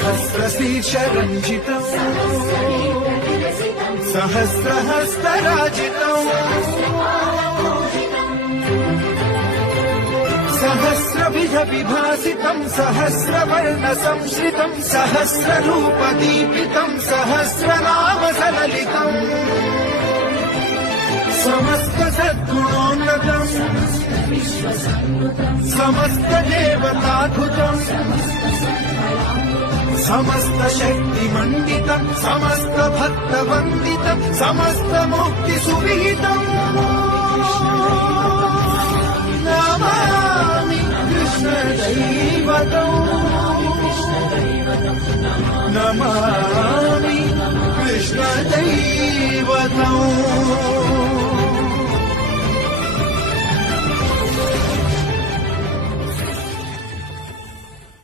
सहस्रशीर्षरञ्जितम् सहस्रहस्तराजितम् सहस्रविधविभासितम् सहस्रवर्णसंश्रितम् सहस्ररूपदीपितम् सहस्रनामसललितम् समस्तसद्गुणोन्नतम् समस्तदेवताद्भुतम् समस्तशक्तिमण्डितम् समस्तभक्तवन्दितम् समस्तमुक्तिसुविहितम् Namami कृष्णदैवतम् Namami कृष्णदैवतम्